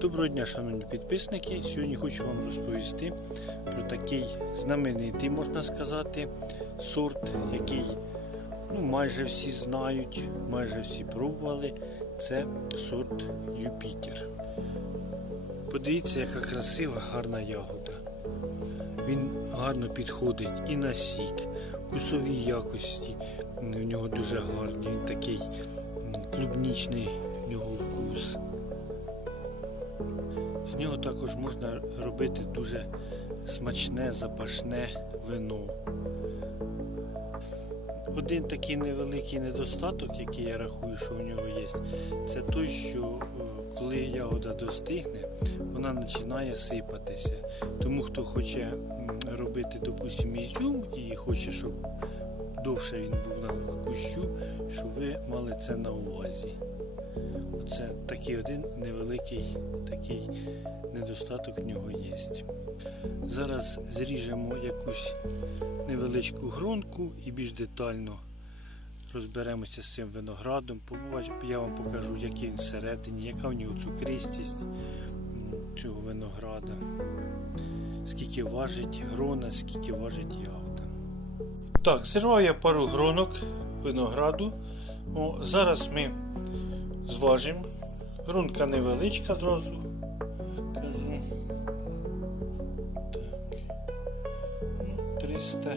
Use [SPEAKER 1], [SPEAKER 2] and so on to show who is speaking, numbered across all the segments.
[SPEAKER 1] Доброго дня, шановні підписники. Сьогодні хочу вам розповісти про такий знаменитий, можна сказати, сорт, який ну, майже всі знають, майже всі пробували. Це сорт Юпітер. Подивіться, яка красива, гарна ягода. Він гарно підходить і на сік, вкусові якості. У нього дуже гарні, він такий клубнічний в нього вкус. Нього також можна робити дуже смачне, запашне вино. Один такий невеликий недостаток, який я рахую, що у нього є, це той, що е, коли ягода достигне, вона починає сипатися. Тому хто хоче робити, допустимо, ізюм і хоче, щоб довше він був на кущу, щоб ви мали це на увазі. Оце такий один невеликий такий недостаток в нього є. Зараз зріжемо якусь невеличку гронку і більш детально розберемося з цим виноградом. Я вам покажу, який він всередині, яка в нього цукристість цього винограда, скільки важить грона, скільки важить ягода. Так, зірвав я пару гронок винограду. О, зараз ми зважимо. Грунка невеличка зразу. Кажу. Так. Ну, 300,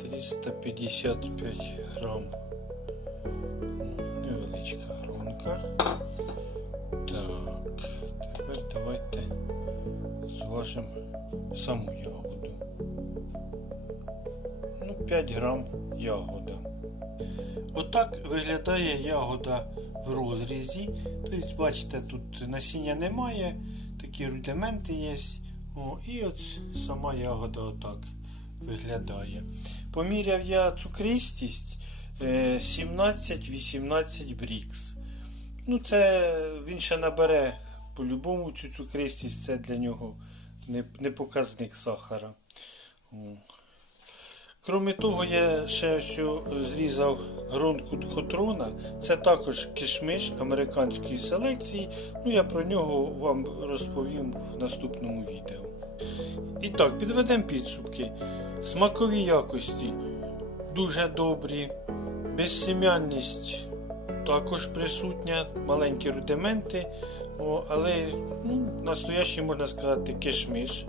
[SPEAKER 1] 355 грам. Ну, Невеличка грунка. Так, тепер давайте зважимо саму ягоду. Ну, 5 грам ягода. Отак виглядає ягода в розрізі. Тобто, бачите, тут насіння немає, такі рудименти є. О, і от сама ягода отак виглядає. Поміряв я цукристість е, 17-18 брікс. Ну, це він ще набере по-любому цю цукристість, це для нього не, не показник сахара. Кроме того, я ще зрізав гронку дхотрона. Це також кишмиш американської селекції. Ну, я про нього вам розповім в наступному відео. І так, підведемо підсумки. Смакові якості дуже добрі, безсем'янність також присутня, маленькі рудименти, о, але ну, настоящий можна сказати кишміш.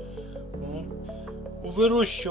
[SPEAKER 1] Вирощу